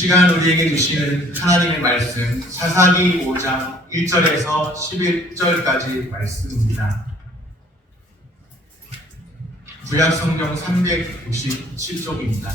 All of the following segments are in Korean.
시간 우리에게 주시는 하나님의 말씀 사사기 5장 1절에서 11절까지 말씀입니다. 구약성경 397쪽입니다.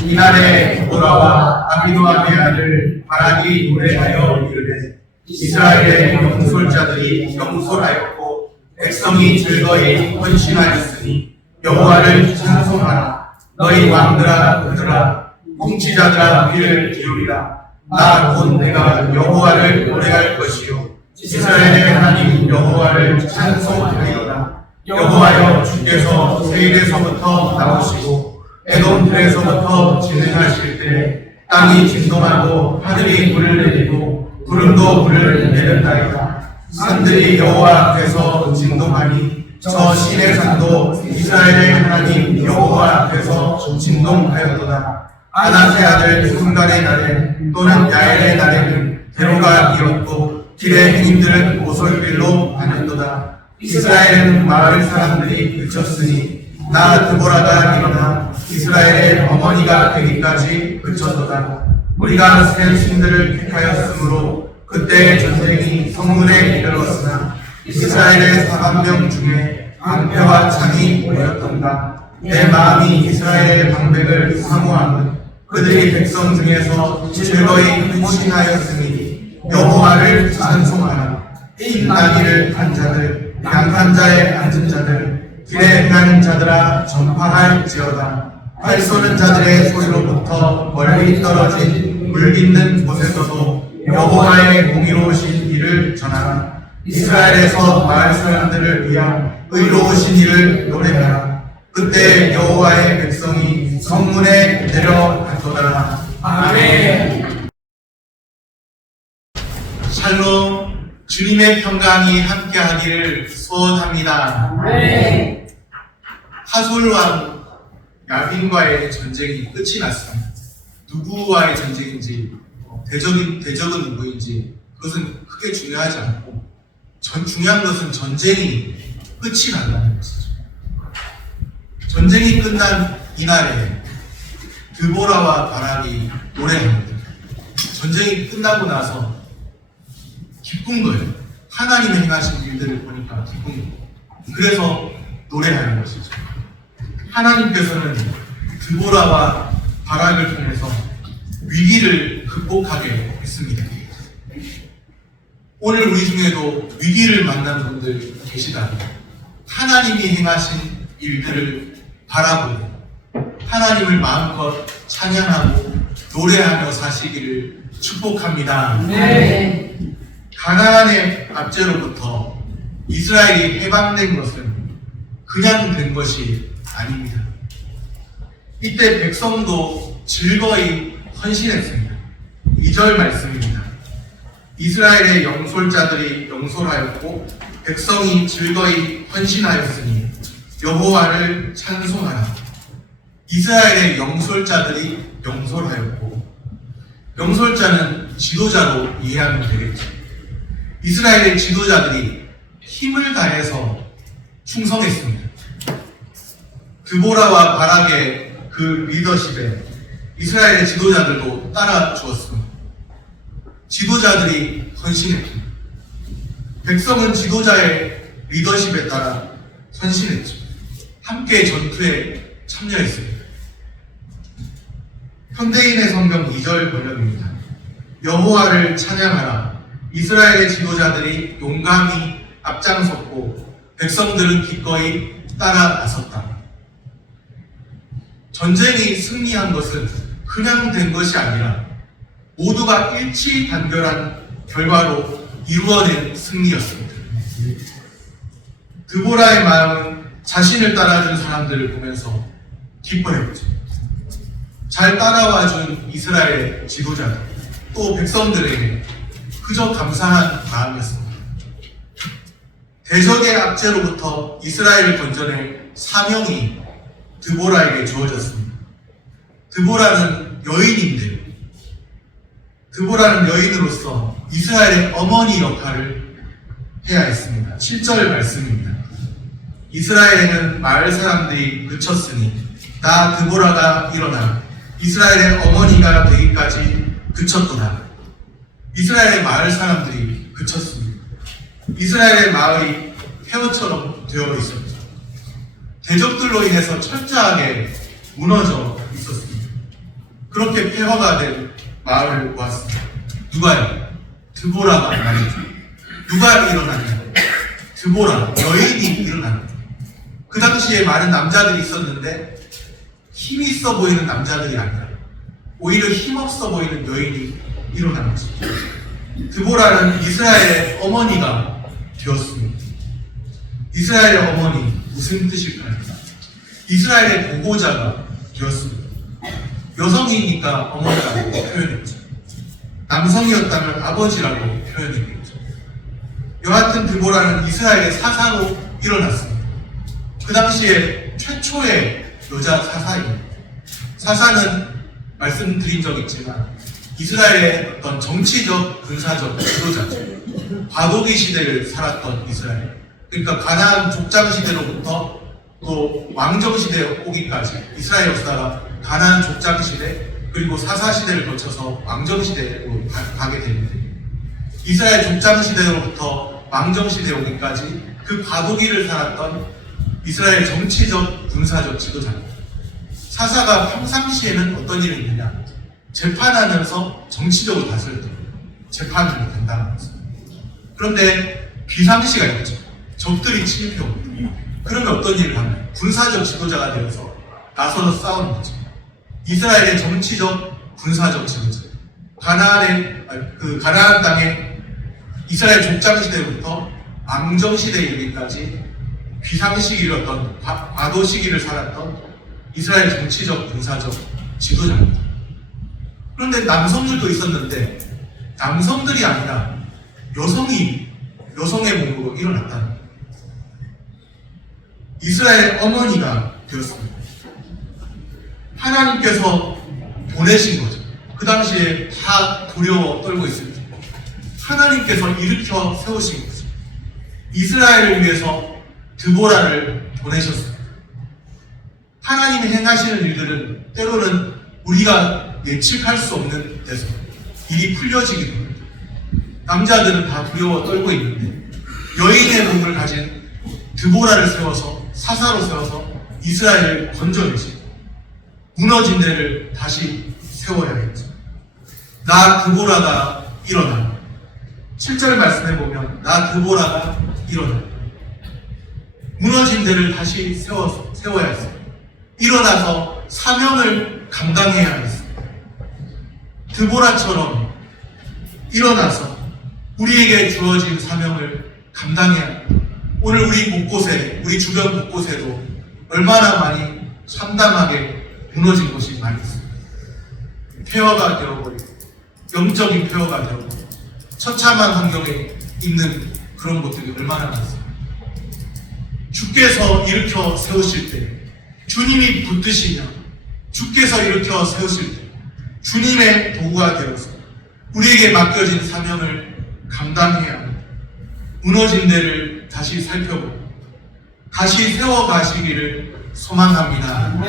이날에 보라와 아비노함의 아들 바락이 노래하여 이르되 이스라엘의 영솔자들이 영솔하였고 백성이 즐거이 헌신하였으니 여호와를 찬송하라. 너희 왕들아 그들아 통치자들아 귀를 기울이라. 나 곧 내가 여호와를 노래할 것이요 이스라엘의 하나님 여호와를 찬송하리로다. 여호와여 주께서 세일에서부터 나오시고 에돔들에서부터 진행하실 때 땅이 진동하고 하늘이 불을 내리고 구름도 불을 내렸나이다. 산들이 여호와 앞에서 진동하니 저 시내 산도 이스라엘의 하나님 여호와 앞에서 진동하였도다. 아낙의 아들 순간의 날에 또는 야엘의 날에는 대로가 비었고 길의 행인들은 오솔길로 다녔도다. 이스라엘은 마을 사람들이 그쳤으니 나 드보라가 일어나 이스라엘의 어머니가 되기까지 그쳤도다. 우리가 새 신들을 택하였으므로 그때의 전쟁이 성문에 이르렀으나 이스라엘의 4만명 중에 방패와 창이 모였던가. 내 마음이 이스라엘의 방백을 사모함은 그들이 백성 중에서 즐거이 헌신하였으니 여호와를 찬송하라. 인나귀를 탄 자들 양탄 자에 앉은 자들 길에 행하는 자들아 전파할지어다. 활 쏘는 자들의 소리로부터 멀리 떨어진 물 깃는 곳에서도 여호와의 공의로우신 일을 전하라. 이스라엘에서 마을 사람들을 위한 의로우신 일을 노래하라. 그때 여호와의 백성이 성문에 내려갔도다. 아멘. 샬롬. 주님의 평강이 함께하기를 소원합니다. 아멘. 하솔왕 야빈과의 전쟁이 끝이 났습니다. 누구와의 전쟁인지 대적은 누구인지 그것은 크게 중요하지 않고 중요한 것은 전쟁이 끝이 난다는 것이죠. 전쟁이 끝난 이날에 드보라와 바락이 노래합니다. 전쟁이 끝나고 나서 기쁜 거예요. 하나님의 행하신 일들을 보니까 기쁜 거예요. 그래서 노래하는 것이죠. 하나님께서는 드보라와 바락을 통해서 위기를 극복하게 했습니다. 오늘 우리 중에도 위기를 만난 분들 계시다. 하나님이 행하신 일들을 바라보고 하나님을 마음껏 찬양하고 노래하며 사시기를 축복합니다. 네. 가나안의 압제로부터 이스라엘이 해방된 것은 그냥 된 것이 아닙니다. 이때 백성도 즐거이 헌신했습니다. 2절 말씀입니다. 이스라엘의 영솔자들이 영솔하였고 백성이 즐거이 헌신하였으니 여호와를 찬송하라. 이스라엘의 영솔자들이 영솔하였고, 영솔자는 지도자로 이해하면 되겠죠. 이스라엘의 지도자들이 힘을 다해서 충성했습니다. 드보라와 바락의 그 리더십에 이스라엘의 지도자들도 따라 주었습니다. 지도자들이 헌신했습니다. 백성은 지도자의 리더십에 따라 헌신했죠. 함께 전투에 참여했습니다. 현대인의 성경 2절 번역입니다. 여호와를 찬양하라. 이스라엘의 지도자들이 용감히 앞장섰고 백성들은 기꺼이 따라 나섰다. 전쟁이 승리한 것은 그냥 된 것이 아니라 모두가 일치단결한 결과로 이루어낸 승리였습니다. 드보라의 마음은 자신을 따라준 사람들을 보면서 기뻐했죠. 잘 따라와준 이스라엘 지도자들, 또 백성들에게 그저 감사한 마음이었습니다. 대적의 압제로부터 이스라엘을 건져낼 사명이 드보라에게 주어졌습니다. 드보라는 여인인데요. 드보라는 여인으로서 이스라엘의 어머니 역할을 해야 했습니다. 7절 말씀입니다. 이스라엘에는 마을 사람들이 그쳤으니 나 드보라가 일어나 이스라엘의 어머니가 되기까지 그쳤도다. 이스라엘의 마을 사람들이 그쳤습니다. 이스라엘의 마을이 폐허처럼 되어 있었죠. 대적들로 인해서 철저하게 무너져 있었습니다. 그렇게 폐허가 된 마을을 보았습니다. 누가요? 드보라가 말이죠. 누가 일어났냐? 드보라, 여인이 일어납니다. 그 당시에 많은 남자들이 있었는데 힘이 있어 보이는 남자들이 아니라 오히려 힘없어 보이는 여인이 일어난 거죠. 드보라는 이스라엘의 어머니가 되었습니다. 이스라엘의 어머니, 무슨 뜻일까요? 이스라엘의 보고자가 되었습니다. 여성이니까 어머니라고 표현했죠. 남성이었다면 아버지라고 표현했겠죠. 여하튼 드보라는 이스라엘의 사사로 일어났습니다. 그 당시에 최초의 여자 사사입니다. 사사는 말씀드린 적 있지만 이스라엘의 어떤 정치적, 군사적 지도자죠. 과도기 시대를 살았던 이스라엘. 그러니까 가나안 족장 시대로부터 또 왕정 시대에 오기까지 이스라엘 역사가 가나안 족장 시대 그리고 사사 시대를 거쳐서 왕정 시대로 가게 되는데 이스라엘 족장 시대로부터 왕정 시대에 오기까지 그 과도기를 살았던 이스라엘 정치적, 군사적 지도자입니다. 사사가 평상시에는 어떤 일을 했느냐? 재판하면서 정치적으로 다스렸던 재판을 담당하는 것입니다. 그런데 비상시가 있죠. 적들이 침입해옵니다. 그러면 어떤 일을 하나요? 군사적 지도자가 되어서 나서서 싸우는 거죠. 이스라엘의 정치적, 군사적 지도자. 가나안 땅에 이스라엘 족장 시대부터 왕정 시대에 이르기까지 비상시기였던 과도 시기를 살았던 이스라엘 정치적, 군사적 지도자입니다. 그런데 남성들도 있었는데 남성들이 아니라 여성의 몸으로 일어났다는 거예요. 이스라엘 어머니가 되었습니다. 하나님께서 보내신 거죠. 그 당시에 다 두려워 떨고 있을 때 하나님께서 일으켜 세우신 거죠. 이스라엘을 위해서 드보라를 보내셨습니다. 하나님이 행하시는 일들은 때로는 우리가 예측할 수 없는 데서 일이 풀려지기도 합니다. 남자들은 다 두려워 떨고 있는데 여인의 몸을 가진 드보라를 세워서 사사로 세워서 이스라엘을 건져내시고 무너진 데를 다시 세워야겠죠. 나 드보라가 일어나. 7절 말씀해 보면 나 드보라가 일어나. 무너진 데를 다시 세워야 했어요. 일어나서 사명을 감당해야 했습니다. 드보라처럼 일어나서 우리에게 주어진 사명을 감당해야 합니다. 오늘 우리 곳곳에, 우리 주변 곳곳에도 얼마나 많이 참담하게 무너진 것이 많이 있습니다. 폐허가 되어버리고 영적인 폐허가 되어버리고 처참한 환경에 있는 그런 것들이 얼마나 많습니다. 주께서 일으켜 세우실 때 주님이 붙드시며 주께서 일으켜 세우실 때 주님의 도구가 되어서 우리에게 맡겨진 사명을 감당해야 합니다. 무너진 데를 다시 살펴보고 다시 세워가시기를 소망합니다.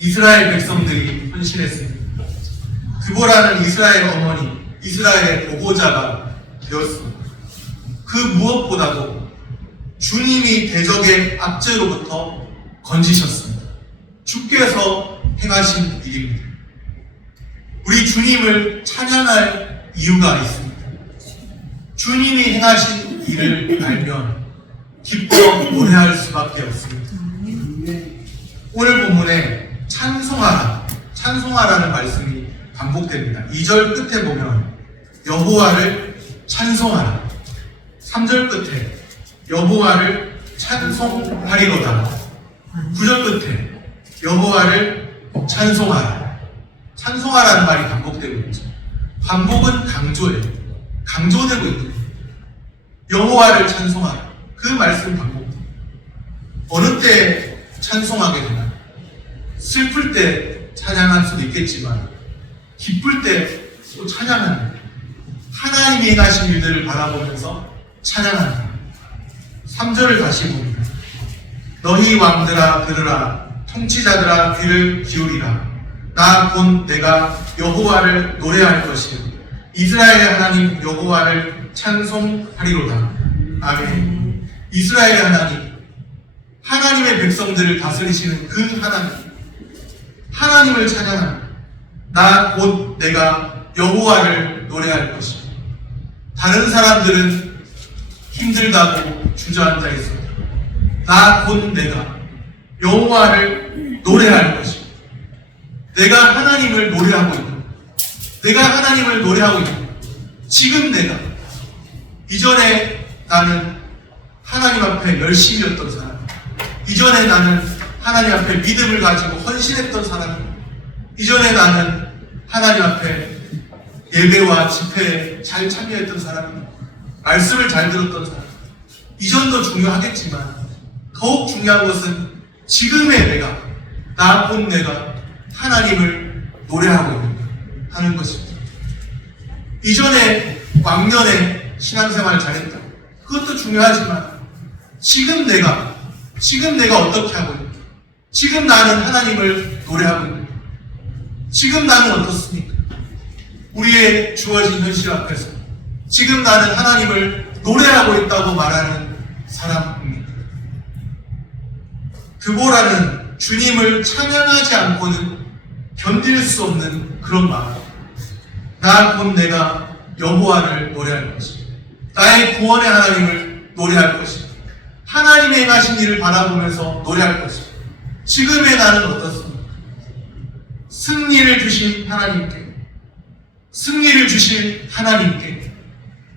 이스라엘 백성들이 헌신했습니다. 드보라는 이스라엘 어머니, 이스라엘의 보고자가 되었습니다. 그 무엇보다도 주님이 대적의 압제로부터 건지셨습니다. 주께서 행하신 일입니다. 우리 주님을 찬양할 이유가 있습니다. 주님이 행하신 일을 알면 기뻐 노래할 수밖에 없습니다. 오늘 본문에 찬송하라는 말씀이 반복됩니다. 2절 끝에 보면 여호와를 찬송하라. 3절 끝에 여호와를 찬송하리로다. 9절 끝에 여호와를 찬송하라. 찬송하라는 말이 반복되고 있죠. 반복은 강조예요. 강조되고 있는 거예요. 여호와를 찬송하라. 그 말씀 반복. 어느 때 찬송하게 되나? 슬플 때 찬양할 수도 있겠지만 기쁠 때 또 찬양하는 거예요. 하나님이 행하신 일들을 바라보면서 찬양하는 거예요. 3절을 다시 봅니다. 너희 왕들아 들으라. 통치자들아 귀를 기울이라. 나 곧 내가 여호와를 노래할 것이요 이스라엘의 하나님 여호와를 찬송하리로다. 아멘. 이스라엘의 하나님, 하나님의 백성들을 다스리시는 그 하나님을 찬양합니다. 나 곧 내가 여호와를 노래할 것이요. 다른 사람들은 힘들다고 주저앉아 있어. 나 곧 내가 여호와를 노래할 것이요. 내가 하나님을 노래하고 있는, 내가 하나님을 노래하고 있는, 지금 내가, 이전에 나는 하나님 앞에 열심이었던 사람, 이전에 나는 하나님 앞에 믿음을 가지고 헌신했던 사람, 이전에 나는 하나님 앞에 예배와 집회에 잘 참여했던 사람, 말씀을 잘 들었던 사람, 이전도 중요하겠지만 더욱 중요한 것은 지금의 내가, 나 곧 내가 하나님을 노래하고 하는 것입니다. 이전에 왕년에 신앙생활을 잘했다, 그것도 중요하지만 지금 내가 어떻게 하고 있는가, 지금 나는 하나님을 노래하고 있는가, 지금 나는 어떻습니까? 우리의 주어진 현실 앞에서 지금 나는 하나님을 노래하고 있다고 말하는 사람입니다. 드보라는 주님을 찬양하지 않고는 견딜 수 없는 그런 마음. 나 곧 내가 여호와를 노래할 것이다. 나의 구원의 하나님을 노래할 것이다. 하나님의 행하신 일을 바라보면서 노래할 것이다. 지금의 나는 어떻습니까? 승리를 주신 하나님께, 승리를 주신 하나님께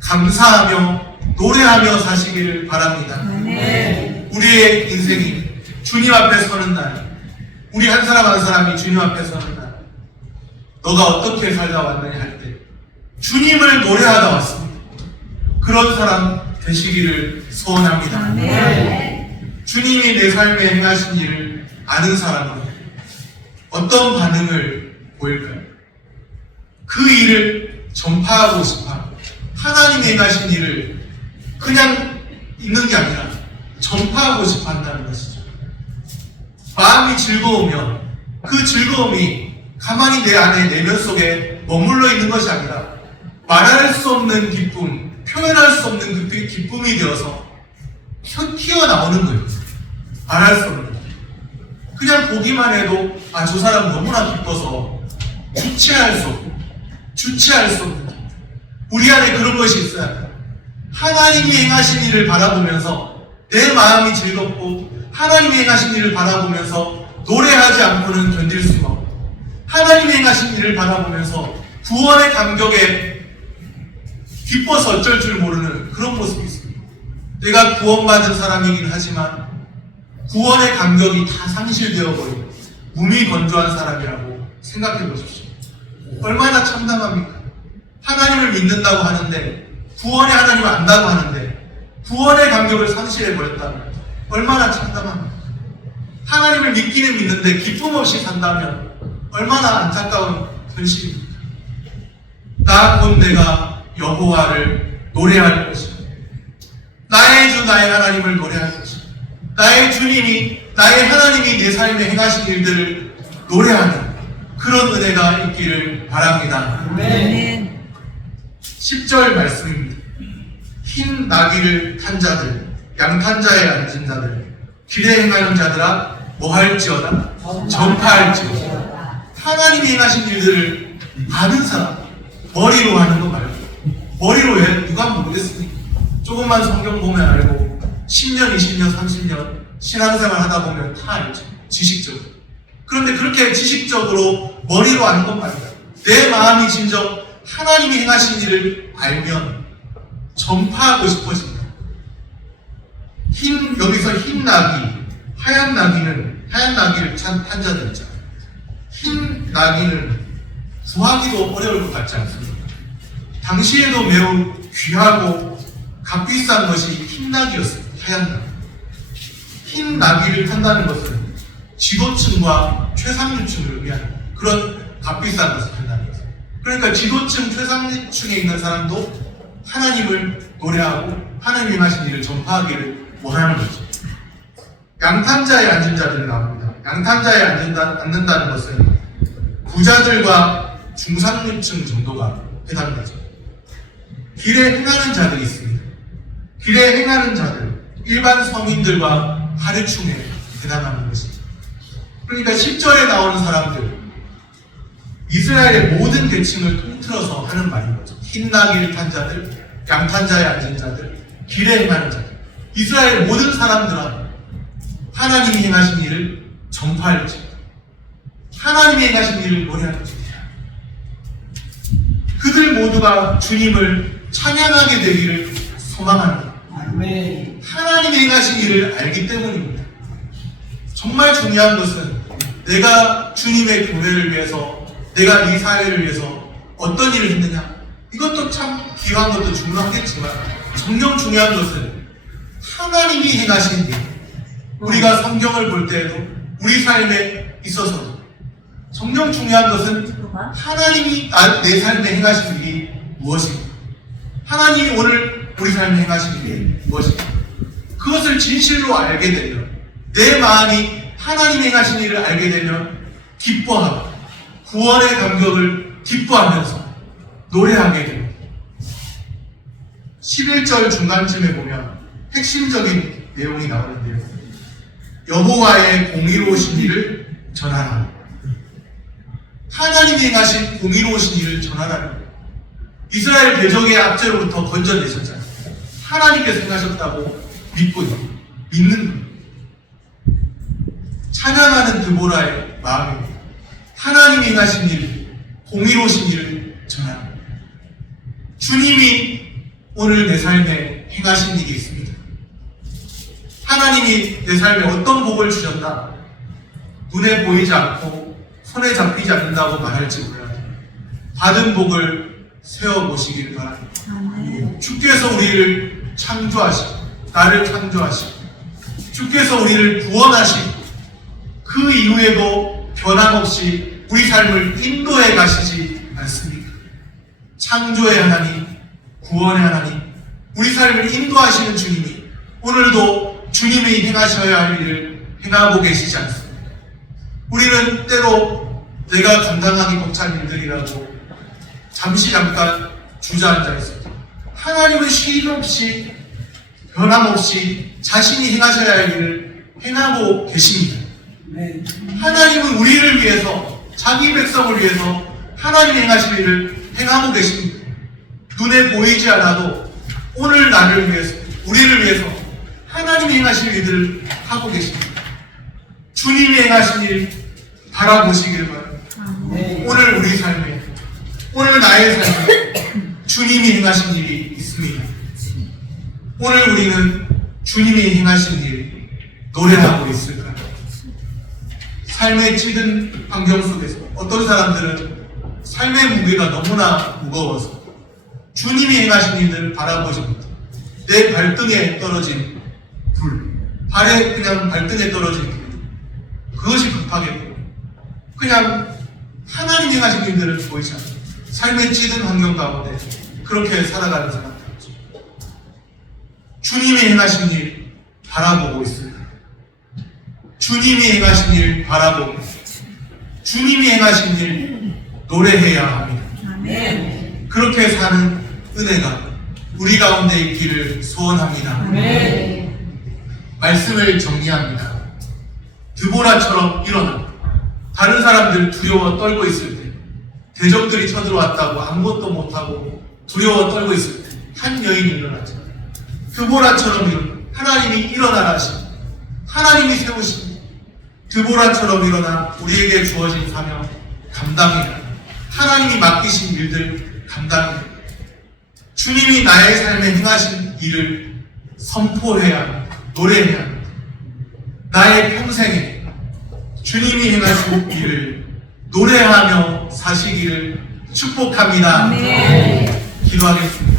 감사하며 노래하며 사시기를 바랍니다. 네. 우리의 인생이 주님 앞에 서는 날, 우리 한 사람 한 사람이 주님 앞에 서는 날, 너가 어떻게 살다 왔느냐 할 때 주님을 노래하다 왔습니다. 그런 사람 되시기를 소원합니다. 네. 주님이 내 삶에 행하신 일을 아는 사람은 어떤 반응을 보일까요? 그 일을 전파하고 싶어 하나님이 행하신 일을 그냥 있는 게 아니라 전파하고 싶어 한다는 것이죠. 마음이 즐거우면 그 즐거움이 가만히 내 안에 내면 속에 머물러 있는 것이 아니라 말할 수 없는 기쁨, 표현할 수 없는 그 기쁨이 되어서 튀어나오는 거예요. 말할 수 없는. 그냥 보기만 해도 저 사람 너무나 기뻐서 주체할 수 없는. 우리 안에 그런 것이 있어야 해요. 하나님이 행하신 일을 바라보면서 내 마음이 즐겁고 하나님이 행하신 일을 바라보면서 노래하지 않고는 견딜 수가 없고, 하나님이 행하신 일을 바라보면서 구원의 감격에 기뻐서 어쩔 줄 모르는 그런 모습이 있습니다. 내가 구원받은 사람이긴 하지만 구원의 감격이 다 상실되어 버리고 무미건조한 사람이라고 생각해 보십시오. 얼마나 참담합니까? 하나님을 믿는다고 하는데, 구원의 하나님을 안다고 하는데 구원의 감격을 상실해 버렸다면 얼마나 참담합니까? 하나님을 믿기는 믿는데 기쁨 없이 산다면 얼마나 안타까운 현실입니까? 나 곧 내가 여호와를 노래할 것이다. 나의 주 나의 하나님을 노래할 것이다. 나의 주님이, 나의 하나님이 내 삶에 행하신 일들을 노래하는 그런 은혜가 있기를 바랍니다. 아멘. 10절 말씀입니다. 흰 나귀를 탄 자들, 양탄 자에 앉은 자들, 길에 행하는 자들아 뭐할지어다? 전파할지어다. 하나님이 행하신 일들을 아는 사람, 머리로 하는 거 말고, 머리로 해 누가 모르겠습니까? 조금만 성경 보면 알고 10년, 20년, 30년 신앙생활 하다 보면 다 알죠. 지식적으로. 그런데 그렇게 지식적으로 머리로 아는 건 말이야. 내 마음이 진정 하나님이 행하신 일을 알면 전파하고 싶어진다. 여기서 흰 나귀, 하얀 나귀를 탄 자들 있잖아요. 흰 나귀는 구하기도 어려울 것 같지 않습니까? 당시에도 매우 귀하고 값비싼 것이 흰 나귀였습니다. 하얀 나귀. 흰 나귀를 탄다는 것은 지도층과 최상류층을 의미하는 그런 값비싼 것을 탄다는 것입니다. 그러니까 지도층, 최상층에 있는 사람도 하나님을 노래하고 하나님이 하신 일을 전파하기를 원하는 거죠. 양탄자에 앉은 자들이 나옵니다. 양탄자에 앉는다는 것은 부자들과 중산층 정도가 해당되죠. 길에 행하는 자들이 있습니다. 길에 행하는 자들, 일반 서민들과 하류층에 해당하는 것입니다. 그러니까 10절에 나오는 사람들, 이스라엘의 모든 계층을 통틀어서 하는 말인 거죠. 흰 나귀를 탄 자들, 양탄자에 앉은 자들, 길에 행하는 자들. 이스라엘 모든 사람들은 하나님이 행하신 일을 전파할 것입니다. 하나님이 행하신 일을 노래하는 것입니다. 그들 모두가 주님을 찬양하게 되기를 소망하는 것. 하나님이 행하신 일을 알기 때문입니다. 정말 중요한 것은 내가 주님의 교회를 위해서, 내가 이 사회를 위해서 어떤 일을 했느냐, 이것도 참 귀한 것도 중요하겠지만 정녕 중요한 것은 하나님이 행하신 일, 우리가 성경을 볼 때에도 우리 삶에 있어서 정녕 중요한 것은 하나님이 내 삶에 행하신 일이 무엇입니까? 하나님이 오늘 우리 삶에 행하신 일이 무엇입니까? 그것을 진실로 알게 되면, 내 마음이 하나님이 행하신 일을 알게 되면 기뻐하고 구원의 감격을 기뻐하면서 노래하게 됩니다. 11절 중간쯤에 보면 핵심적인 내용이 나오는데요. 여호와의 공의로우신 일을 전하라. 하나님이 행하신 공의로우신 일을 전하라는 거예요. 이스라엘 대적의 압제로부터 건져내셨잖아요. 하나님께서 행하셨다고 믿는 거예요. 찬양하는 드보라의 마음입니다. 하나님이 행하신 일, 공의로우신 일을 전하라. 주님이 오늘 내 삶에 행하신 일이 있습니다. 하나님이 내 삶에 어떤 복을 주셨나? 눈에 보이지 않고 손에 잡히지 않는다고 말할지 몰라요. 받은 복을 세워보시길 바랍니다. 주께서 우리를 창조하시고, 나를 창조하시고, 주께서 우리를 구원하시고, 그 이후에도 변함없이 우리 삶을 인도해 가시지 않습니까? 창조의 하나님, 구원의 하나님, 우리 삶을 인도하시는 주님이 오늘도 주님이 행하셔야 할 일을 행하고 계시지 않습니까? 우리는 때로 내가 감당하기 벅찬 일들이라고 잠깐 주저앉아 있습니다. 하나님은 쉼 없이 변함없이 자신이 행하셔야 할 일을 행하고 계십니다. 하나님은 우리를 위해서, 자기 백성을 위해서 하나님이 행하실 일을 행하고 계십니다. 눈에 보이지 않아도 오늘 나를 위해서, 우리를 위해서 하나님이 행하실 일들을 하고 계십니다. 주님이 행하신 일 바라보시길 바랍니다. 오늘 우리 삶에, 오늘 나의 삶에 주님이 행하신 일이 있습니다. 오늘 우리는 주님이 행하신 일 노래하고 있을까요? 삶의 찌든 환경 속에서 어떤 사람들은 삶의 무게가 너무나 무거워서 주님이 행하신 일을 바라보십니다. 내 발등에 떨어진 불, 그냥 발등에 떨어진 불, 그것이 급하게 그냥 하나님이 행하신 일들을 보이지 않습니다. 삶의 찌든 환경 가운데 그렇게 살아가는 사람들이죠. 주님이 행하신 일 바라보고 있습니다. 주님이 행하신 일 바라보고, 주님이 행하신 일 노래해야 합니다. 아멘. 그렇게 사는 은혜가 우리 가운데 있기를 소원합니다. 아멘. 말씀을 정리합니다. 드보라처럼 일어나 다른 사람들 두려워 떨고 있을 때, 대적들이 쳐들어왔다고 아무것도 못하고 두려워 떨고 있을 때 한 여인이 일어났죠. 드보라처럼 일어나, 하나님이 일어나라 하십니다. 하나님이 세우십니다. 드보라처럼 일어나 우리에게 주어진 사명 감당해라. 하나님이 맡기신 일들 감당해라. 주님이 나의 삶에 행하신 일을 선포해야 합니다. 노래해야 합니다. 나의 평생에 주님이 행하신 일을 노래하며 사시기를 축복합니다. 네. 기도하겠습니다.